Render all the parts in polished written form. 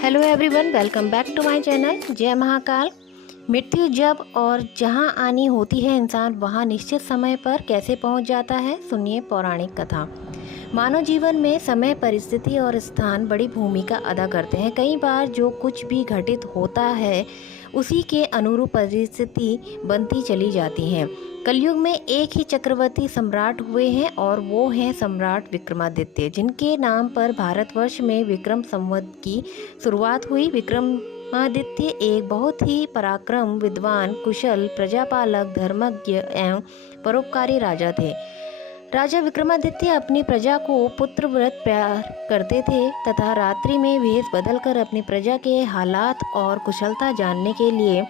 Hello everyone, welcome back to my channel. जय महाकाल। मृत्यु जब और जहां आनी होती है इंसान वहां निश्चित समय पर कैसे पहुंच जाता है, सुनिए पौराणिक कथा। मानव जीवन में समय, परिस्थिति और स्थान बड़ी भूमिका अदा करते हैं। कई बार जो कुछ भी घटित होता है उसी के अनुरूप परिस्थिति बनती चली जाती है। कलयुग में एक ही चक्रवर्ती सम्राट हुए हैं और वो हैं सम्राट विक्रमादित्य, जिनके नाम पर भारतवर्ष में विक्रम संवत की शुरुआत हुई। विक्रमादित्य एक बहुत ही पराक्रम, विद्वान, कुशल, प्रजापालक, धर्मज्ञ एवं परोपकारी राजा थे। राजा विक्रमादित्य अपनी प्रजा को पुत्र व्रत प्यार करते थे तथा रात्रि में वेश बदलकर अपनी प्रजा के हालात और कुशलता जानने के लिए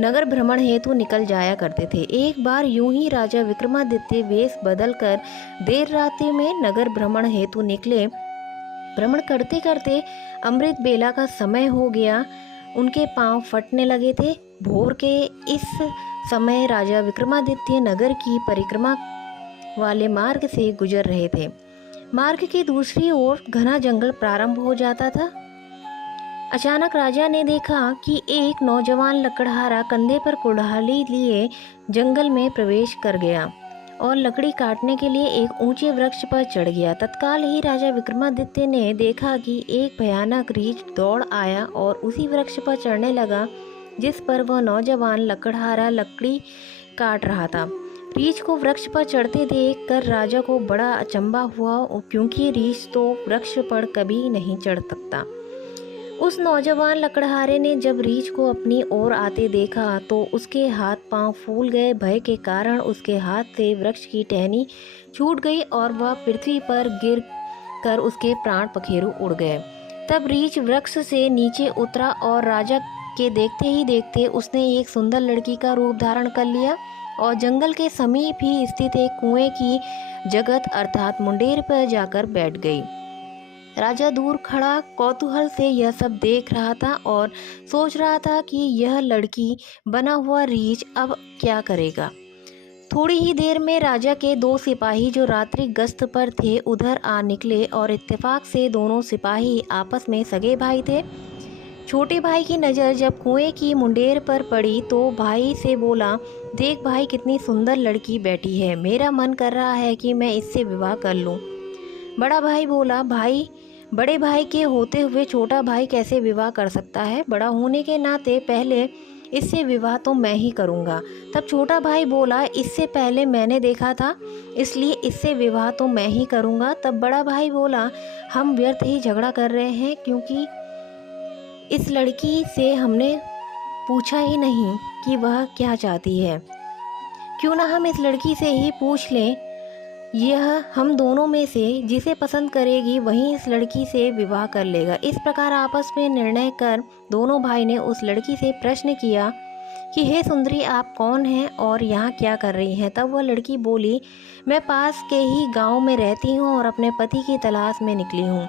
नगर भ्रमण हेतु निकल जाया करते थे। एक बार यूं ही राजा विक्रमादित्य वेश बदलकर देर रात्रि में नगर भ्रमण हेतु निकले। भ्रमण करते करते अमृत बेला का समय हो गया। उनके पांव फटने लगे थे। भोर के इस समय राजा विक्रमादित्य नगर की परिक्रमा वाले मार्ग से गुजर रहे थे। मार्ग की दूसरी ओर घना जंगल प्रारंभ हो जाता था। अचानक राजा ने देखा कि एक नौजवान लकड़हारा कंधे पर कुल्हाड़ी लिए जंगल में प्रवेश कर गया और लकड़ी काटने के लिए एक ऊंचे वृक्ष पर चढ़ गया। तत्काल ही राजा विक्रमादित्य ने देखा कि एक भयानक रीछ दौड़ आया और उसी वृक्ष पर चढ़ने लगा जिस पर वह नौजवान लकड़हारा लकड़ी काट रहा था। रीछ को वृक्ष पर चढ़ते देख कर राजा को बड़ा अचंभा हुआ, क्योंकि रीछ तो वृक्ष पर कभी नहीं चढ़ सकता। उस नौजवान लकड़हारे ने जब रीछ को अपनी ओर आते देखा तो उसके हाथ पांव फूल गए। भय के कारण उसके हाथ से वृक्ष की टहनी छूट गई और वह पृथ्वी पर गिर कर उसके प्राण पखेरु उड़ गए। तब रीछ वृक्ष से नीचे उतरा और राजा के देखते ही देखते उसने एक सुंदर लड़की का रूप धारण कर लिया और जंगल के समीप ही स्थित एक कुएं की जगत अर्थात मुंडेर पर जाकर बैठ गई। राजा दूर खड़ा कौतूहल से यह सब देख रहा था और सोच रहा था कि यह लड़की बना हुआ रीछ अब क्या करेगा। थोड़ी ही देर में राजा के दो सिपाही जो रात्रि गश्त पर थे उधर आ निकले और इत्तेफाक से दोनों सिपाही आपस में सगे भाई थे। छोटे भाई की नज़र जब कुएं की मुंडेर पर पड़ी तो भाई से बोला, देख भाई, कितनी सुंदर लड़की बैठी है, मेरा मन कर रहा है कि मैं इससे विवाह कर लूं। बड़ा भाई बोला, भाई, बड़े भाई के होते हुए छोटा भाई कैसे विवाह कर सकता है? बड़ा होने के नाते पहले इससे विवाह तो मैं ही करूँगा। तब छोटा भाई बोला, इससे पहले मैंने देखा था इसलिए इससे विवाह तो मैं ही करूँगा। तब बड़ा भाई बोला, हम व्यर्थ ही झगड़ा कर रहे हैं, क्योंकि इस लड़की से हमने पूछा ही नहीं कि वह क्या चाहती है। क्यों ना हम इस लड़की से ही पूछ लें। यह हम दोनों में से जिसे पसंद करेगी वही इस लड़की से विवाह कर लेगा। इस प्रकार आपस में निर्णय कर दोनों भाई ने उस लड़की से प्रश्न किया कि हे सुंदरी, आप कौन हैं और यहाँ क्या कर रही हैं? तब वह लड़की बोली, मैं पास के ही गांव में रहती हूँ और अपने पति की तलाश में निकली हूँ।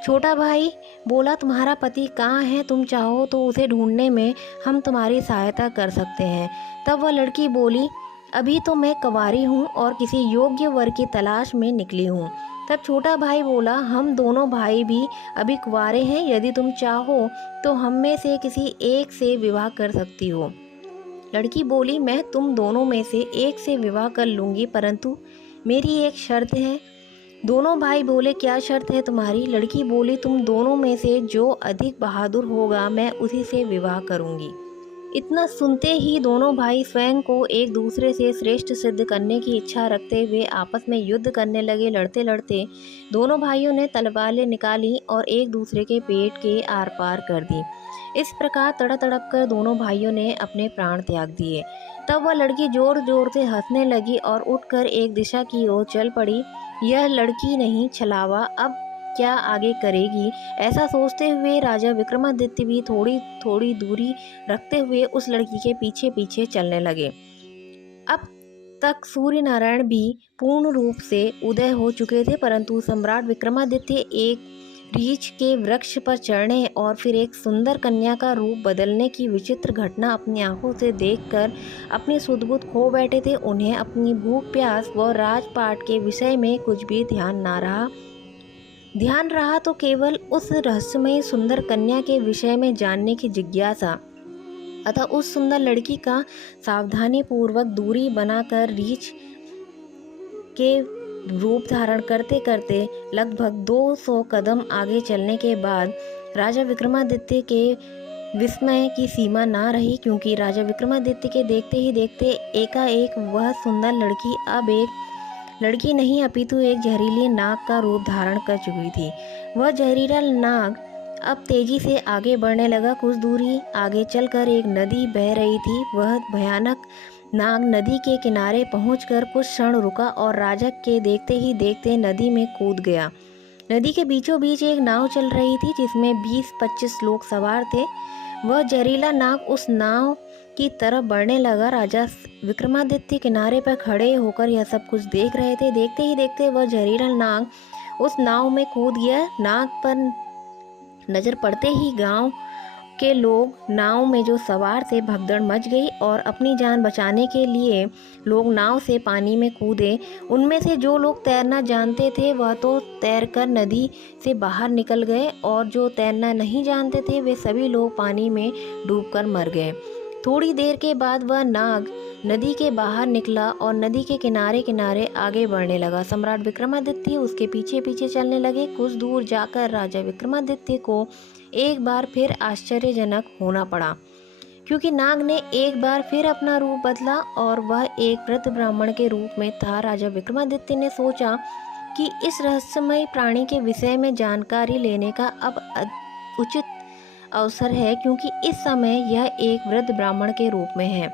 छोटा भाई बोला, तुम्हारा पति कहाँ है? तुम चाहो तो उसे ढूंढने में हम तुम्हारी सहायता कर सकते हैं। तब वह लड़की बोली, अभी तो मैं कंवारी हूँ और किसी योग्य वर की तलाश में निकली हूँ। तब छोटा भाई बोला, हम दोनों भाई भी अभी कुंवारे हैं, यदि तुम चाहो तो हम में से किसी एक से विवाह कर सकती हो। लड़की बोली, मैं तुम दोनों में से एक से विवाह कर लूँगी, परंतु मेरी एक शर्त है। दोनों भाई बोले, क्या शर्त है तुम्हारी? लड़की बोली, तुम दोनों में से जो अधिक बहादुर होगा मैं उसी से विवाह करूँगी। इतना सुनते ही दोनों भाई स्वयं को एक दूसरे से श्रेष्ठ सिद्ध करने की इच्छा रखते हुए आपस में युद्ध करने लगे। लड़ते लड़ते दोनों भाइयों ने तलवारें निकाली और एक दूसरे के पेट के आर पार कर दी। इस प्रकार तड़प तड़प कर दोनों भाइयों ने अपने प्राण त्याग दिए। तब वह लड़की जोर जोर से हंसने लगी और उठकर एक दिशा की ओर चल पड़ी। यह लड़की नहीं छलावा, अब क्या आगे करेगी? ऐसा सोचते हुए राजा विक्रमादित्य भी थोड़ी थोड़ी दूरी रखते हुए उस लड़की के पीछे पीछे चलने लगे। अब तक सूर्य नारायण भी पूर्ण रूप से उदय हो चुके थे, परंतु सम्राट विक्रमादित्य एक रीछ के वृक्ष पर चढ़ने और फिर एक सुंदर कन्या का रूप बदलने की विचित्र घटना अपनी आंखों से देखकर अपनी सुध-बुध खो बैठे थे। उन्हें अपनी भूख, प्यास व राजपाट के विषय में कुछ भी ध्यान ना रहा। ध्यान रहा तो केवल उस रहस्यमय सुंदर कन्या के विषय में जानने की जिज्ञासा। अतः उस सुंदर लड़की का सावधानी पूर्वक दूरी बनाकर रीछ के रूप धारण करते करते लगभग 200 कदम आगे चलने के बाद राजा विक्रमादित्य के विस्मय की सीमा ना रही, क्योंकि राजा विक्रमादित्य के देखते ही देखते एकाएक वह सुंदर लड़की अब एक लड़की नहीं अपितु एक जहरीली नाग का रूप धारण कर चुकी थी। वह जहरीला नाग अब तेजी से आगे बढ़ने लगा। कुछ दूरी आगे चलकर एक नदी बह रही थी। वह भयानक नाग नदी के किनारे पहुंचकर कुछ क्षण रुका और राजा के देखते ही देखते नदी में कूद गया। नदी के बीचों बीच एक नाव चल रही थी जिसमें 20-25 लोग सवार थे। वह जहरीला नाग उस नाव की तरफ बढ़ने लगा। राजा विक्रमादित्य किनारे पर खड़े होकर यह सब कुछ देख रहे थे। देखते ही देखते वह जहरीला नाग उस नाव में कूद गया। नाग पर नजर पड़ते ही गांव के लोग नाव में जो सवार थे भगदड़ मच गई और अपनी जान बचाने के लिए लोग नाव से पानी में कूदे। उनमें से जो लोग तैरना जानते थे वह तो तैरकर नदी से बाहर निकल गए और जो तैरना नहीं जानते थे वे सभी लोग पानी में डूबकर मर गए। थोड़ी देर के बाद वह नाग नदी के बाहर निकला और नदी के किनारे किनारे आगे बढ़ने लगा। सम्राट विक्रमादित्य उसके पीछे पीछे चलने लगे। कुछ दूर जाकर राजा विक्रमादित्य को एक बार फिर आश्चर्यजनक होना पड़ा, क्योंकि नाग ने एक बार फिर अपना रूप बदला और वह एक वृद्ध ब्राह्मण के रूप में था। राजा विक्रमादित्य ने सोचा कि इस रहस्यमय प्राणी के विषय में जानकारी लेने का अब उचित अवसर है, क्योंकि इस समय यह एक वृद्ध ब्राह्मण के रूप में है।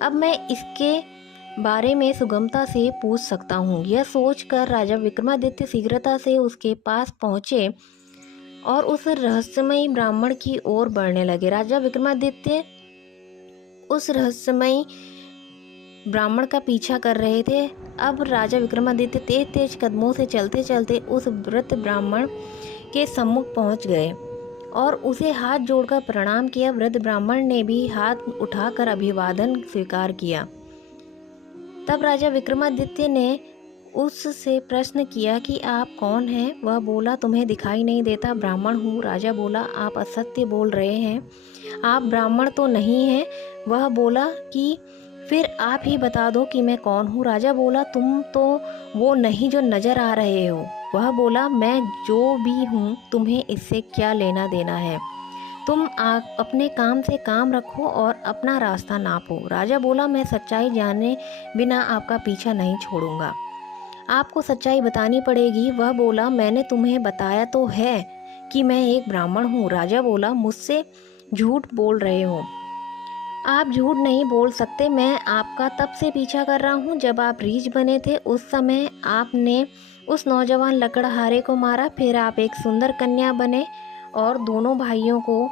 अब मैं इसके बारे में सुगमता से पूछ सकता हूँ। यह सोचकर राजा विक्रमादित्य शीघ्रता से उसके पास पहुँचे और उस रहस्यमयी ब्राह्मण की ओर बढ़ने लगे। राजा विक्रमादित्य उस रहस्यमयी ब्राह्मण का पीछा कर रहे थे। अब राजा विक्रमादित्य तेज तेज कदमों से चलते चलते उस वृद्ध ब्राह्मण के सम्मुख पहुंच गए और उसे हाथ जोड़कर प्रणाम किया। वृद्ध ब्राह्मण ने भी हाथ उठाकर अभिवादन स्वीकार किया। तब राजा विक्रमादित्य ने उससे प्रश्न किया कि आप कौन हैं? वह बोला, तुम्हें दिखाई नहीं देता? ब्राह्मण हूँ। राजा बोला, आप असत्य बोल रहे हैं, आप ब्राह्मण तो नहीं हैं। वह बोला कि फिर आप ही बता दो कि मैं कौन हूँ। राजा बोला, तुम तो वो नहीं जो नजर आ रहे हो। वह बोला, मैं जो भी हूँ तुम्हें इससे क्या लेना देना है? तुम अपने काम से काम रखो और अपना रास्ता नापो। राजा बोला, मैं सच्चाई जाने बिना आपका पीछा नहीं छोड़ूंगा, आपको सच्चाई बतानी पड़ेगी। वह बोला, मैंने तुम्हें बताया तो है कि मैं एक ब्राह्मण हूँ। राजा बोला, मुझसे झूठ बोल रहे हो। आप झूठ नहीं बोल सकते। मैं आपका तब से पीछा कर रहा हूँ जब आप रीछ बने थे। उस समय आपने उस नौजवान लकड़हारे को मारा, फिर आप एक सुंदर कन्या बने और दोनों भाइयों को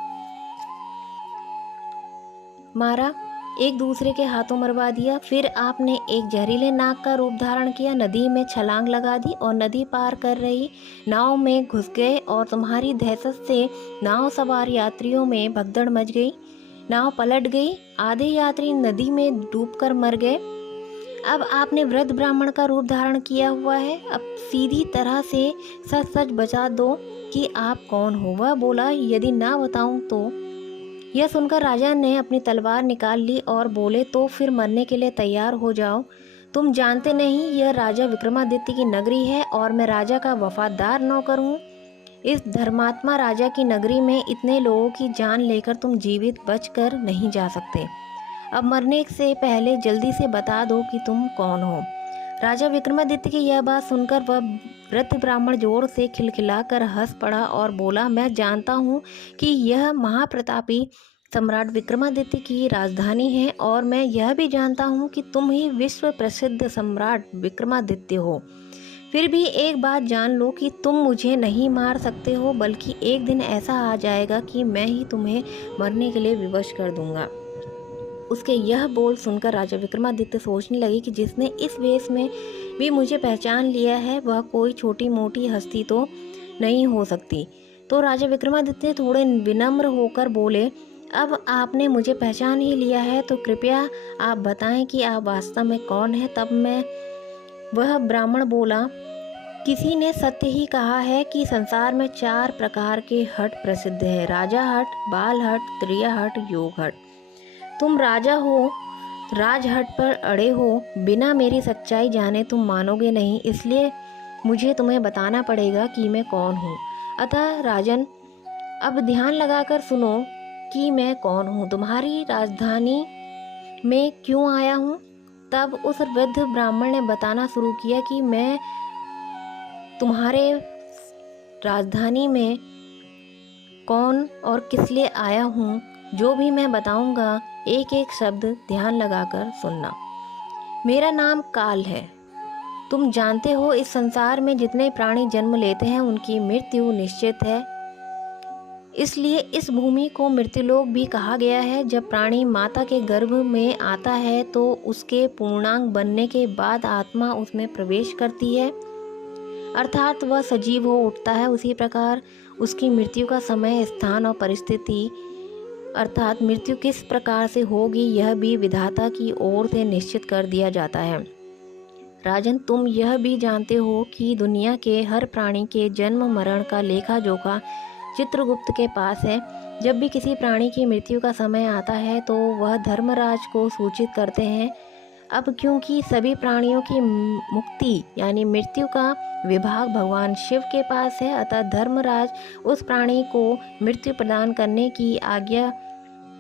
मारा, एक दूसरे के हाथों मरवा दिया। फिर आपने एक जहरीले नाग का रूप धारण किया, नदी में छलांग लगा दी और नदी पार कर रही नाव में घुस गए और तुम्हारी दहशत से नाव सवार यात्रियों में भगदड़ मच गई। नाव पलट गई, आधे यात्री नदी में डूबकर मर गए। अब आपने वृद्ध ब्राह्मण का रूप धारण किया हुआ है। अब सीधी तरह से सच सच बता दो कि आप कौन हो। वह बोला, यदि ना बताऊं तो? यह सुनकर राजा ने अपनी तलवार निकाल ली और बोले, तो फिर मरने के लिए तैयार हो जाओ। तुम जानते नहीं यह राजा विक्रमादित्य की नगरी है और मैं राजा का वफादार नौकर हूँ। इस धर्मात्मा राजा की नगरी में इतने लोगों की जान लेकर तुम जीवित बचकर नहीं जा सकते। अब मरने से पहले जल्दी से बता दो कि तुम कौन हो। राजा विक्रमादित्य की यह बात सुनकर वह वृद्ध ब्राह्मण जोर से खिलखिलाकर हंस पड़ा और बोला, मैं जानता हूँ कि यह महाप्रतापी सम्राट विक्रमादित्य की राजधानी है और मैं यह भी जानता हूँ कि तुम ही विश्व प्रसिद्ध सम्राट विक्रमादित्य हो। फिर भी एक बात जान लो कि तुम मुझे नहीं मार सकते हो, बल्कि एक दिन ऐसा आ जाएगा कि मैं ही तुम्हें मरने के लिए विवश कर दूंगा। उसके यह बोल सुनकर राजा विक्रमादित्य सोचने लगे कि जिसने इस वेश में भी मुझे पहचान लिया है वह कोई छोटी मोटी हस्ती तो नहीं हो सकती। तो राजा विक्रमादित्य थोड़े विनम्र होकर बोले, अब आपने मुझे पहचान ही लिया है तो कृपया आप बताएं कि आप वास्तव में कौन है। तब मैं वह ब्राह्मण बोला, किसी ने सत्य ही कहा है कि संसार में 4 प्रकार के हट प्रसिद्ध है: राजा हट, बाल हट, त्रिया हट, योग हट। तुम राजा हो, राजहट पर अड़े हो, बिना मेरी सच्चाई जाने तुम मानोगे नहीं, इसलिए मुझे तुम्हें बताना पड़ेगा कि मैं कौन हूँ। अतः राजन, अब ध्यान लगाकर सुनो कि मैं कौन हूँ, तुम्हारी राजधानी में क्यों आया हूँ। तब उस वृद्ध ब्राह्मण ने बताना शुरू किया कि मैं तुम्हारे राजधानी में कौन और किस लिए आया हूँ। जो भी मैं बताऊंगा, एक एक शब्द ध्यान लगाकर सुनना। मेरा नाम काल है। तुम जानते हो, इस संसार में जितने प्राणी जन्म लेते हैं उनकी मृत्यु निश्चित है। इसलिए इस भूमि को मृत्युलोक भी कहा गया है। जब प्राणी माता के गर्भ में आता है तो उसके पूर्णांग बनने के बाद आत्मा उसमें प्रवेश करती है, अर्थात वह सजीव हो उठता है। उसी प्रकार उसकी मृत्यु का समय, स्थान और परिस्थिति, अर्थात मृत्यु किस प्रकार से होगी, यह भी विधाता की ओर से निश्चित कर दिया जाता है। राजन, तुम यह भी जानते हो कि दुनिया के हर प्राणी के जन्म मरण का लेखा जोखा चित्रगुप्त के पास है। जब भी किसी प्राणी की मृत्यु का समय आता है तो वह धर्मराज को सूचित करते हैं। अब क्योंकि सभी प्राणियों की मुक्ति यानी मृत्यु का विभाग भगवान शिव के पास है, अतः धर्मराज उस प्राणी को मृत्यु प्रदान करने की आज्ञा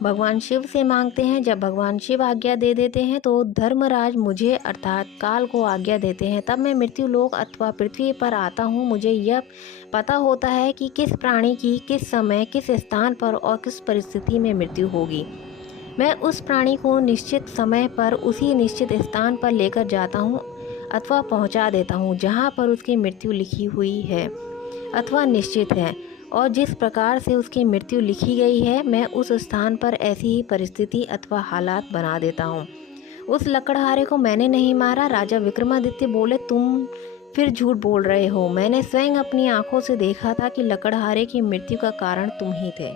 भगवान शिव से मांगते हैं। जब भगवान शिव आज्ञा दे देते हैं तो धर्मराज मुझे अर्थात काल को आज्ञा देते हैं। तब मैं मृत्यु लोक अथवा पृथ्वी पर आता हूँ। मुझे यह पता होता है कि किस प्राणी की किस समय, किस स्थान पर और किस परिस्थिति में मृत्यु होगी। मैं उस प्राणी को निश्चित समय पर उसी निश्चित स्थान पर लेकर जाता हूँ अथवा पहुँचा देता हूँ जहाँ पर उसकी मृत्यु लिखी हुई है अथवा निश्चित है, और जिस प्रकार से उसकी मृत्यु लिखी गई है मैं उस स्थान पर ऐसी ही परिस्थिति अथवा हालात बना देता हूँ। उस लकड़हारे को मैंने नहीं मारा। राजा विक्रमादित्य बोले, तुम फिर झूठ बोल रहे हो। मैंने स्वयं अपनी आंखों से देखा था कि लकड़हारे की मृत्यु का कारण तुम ही थे।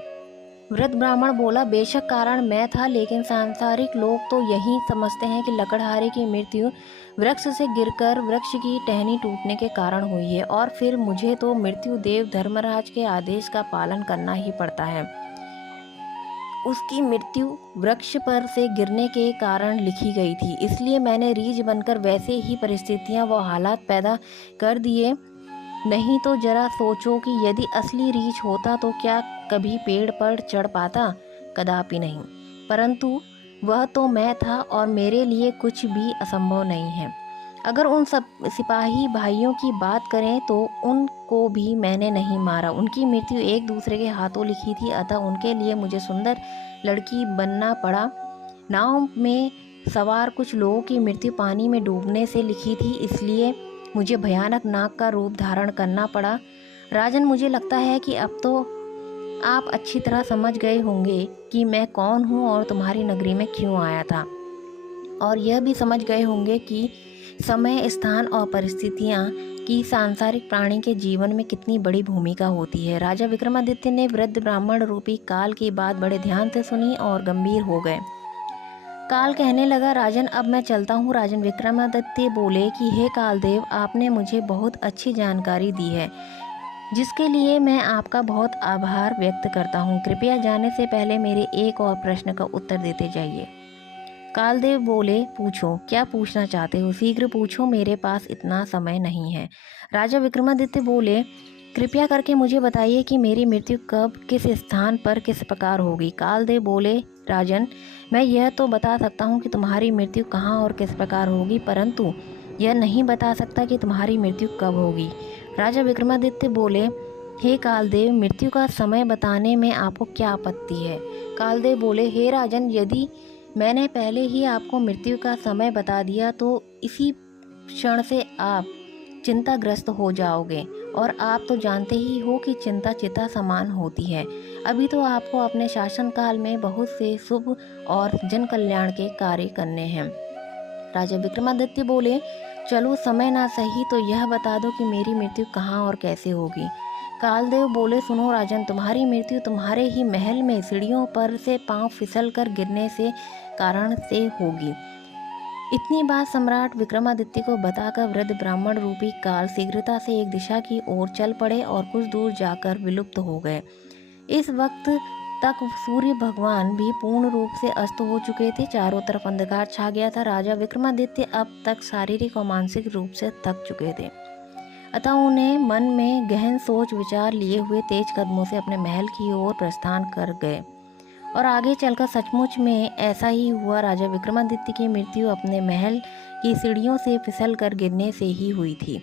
वृद्ध ब्राह्मण बोला, बेशक कारण मैं था, लेकिन सांसारिक लोग तो यही समझते हैं कि लकड़हारे की मृत्यु वृक्ष से गिरकर वृक्ष की टहनी टूटने के कारण हुई है, और फिर मुझे तो मृत्यु देव धर्मराज के आदेश का पालन करना ही पड़ता है। उसकी मृत्यु वृक्ष पर से गिरने के कारण लिखी गई थी, इसलिए मैंने रीछ बनकर वैसे ही परिस्थितियां व हालात पैदा कर दिए। नहीं तो जरा सोचो कि यदि असली रीछ होता तो क्या कभी पेड़ पर चढ़ पाता? कदापि नहीं। परंतु वह तो मैं था और मेरे लिए कुछ भी असंभव नहीं है। अगर उन सब सिपाही भाइयों की बात करें तो उनको भी मैंने नहीं मारा। उनकी मृत्यु एक दूसरे के हाथों लिखी थी, अतः उनके लिए मुझे सुंदर लड़की बनना पड़ा। नाव में सवार कुछ लोगों की मृत्यु पानी में डूबने से लिखी थी, इसलिए मुझे भयानक नाग का रूप धारण करना पड़ा। राजन, मुझे लगता है कि अब तो आप अच्छी तरह समझ गए होंगे कि मैं कौन हूँ और तुम्हारी नगरी में क्यों आया था, और यह भी समझ गए होंगे कि समय, स्थान और परिस्थितियाँ की सांसारिक प्राणी के जीवन में कितनी बड़ी भूमिका होती है। राजा विक्रमादित्य ने वृद्ध ब्राह्मण रूपी काल की बात बड़े ध्यान से सुनी और गंभीर हो गए। काल कहने लगा, राजन, अब मैं चलता हूँ। राजन विक्रमादित्य बोले कि हे कालदेव, आपने मुझे बहुत अच्छी जानकारी दी है, जिसके लिए मैं आपका बहुत आभार व्यक्त करता हूँ। कृपया जाने से पहले मेरे एक और प्रश्न का उत्तर देते जाइए। कालदेव बोले, पूछो, क्या पूछना चाहते हो? शीघ्र पूछो, मेरे पास इतना समय नहीं है। राजा विक्रमादित्य बोले, कृपया करके मुझे बताइए कि मेरी मृत्यु कब, किस स्थान पर, किस प्रकार होगी। कालदेव बोले, राजन, मैं यह तो बता सकता हूँ कि तुम्हारी मृत्यु कहाँ और किस प्रकार होगी, परंतु यह नहीं बता सकता कि तुम्हारी मृत्यु कब होगी। राजा विक्रमादित्य बोले, हे कालदेव, मृत्यु का समय बताने में आपको क्या आपत्ति है? कालदेव बोले, हे राजन, यदि मैंने पहले ही आपको मृत्यु का समय बता दिया तो इसी क्षण से आप चिंताग्रस्त हो जाओगे, और आप तो जानते ही हो कि चिंता चिता समान होती है। अभी तो आपको अपने शासनकाल में बहुत से शुभ और जन कल्याण के कार्य करने हैं। राजा विक्रमादित्य बोले, चलो, समय ना सही तो यह बता दो कि मेरी मृत्यु कहाँ और कैसे होगी। कालदेव बोले, सुनो राजन, तुम्हारी मृत्यु तुम्हारे ही महल में सीढ़ियों पर से पांव फिसल कर गिरने से कारण से होगी। इतनी बात सम्राट विक्रमादित्य को बताकर वृद्ध ब्राह्मण रूपी काल शीघ्रता से एक दिशा की ओर चल पड़े और कुछ दूर जाकर विलुप्त हो गए। इस वक्त तक सूर्य भगवान भी पूर्ण रूप से अस्त हो चुके थे। चारों तरफ अंधकार छा गया था। राजा विक्रमादित्य अब तक शारीरिक और मानसिक रूप से थक चुके थे, अतः उन्हें मन में गहन सोच विचार लिए हुए तेज कदमों से अपने महल की ओर प्रस्थान कर गए। और आगे चलकर सचमुच में ऐसा ही हुआ। राजा विक्रमादित्य की मृत्यु अपने महल की सीढ़ियों से फिसल कर गिरने से ही हुई थी।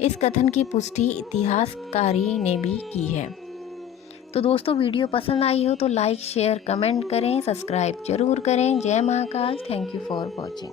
इस कथन की पुष्टि इतिहासकारी ने भी की है। तो दोस्तों, वीडियो पसंद आई हो तो लाइक शेयर कमेंट करें, सब्सक्राइब जरूर करें। जय Mahakal. Thank you for watching.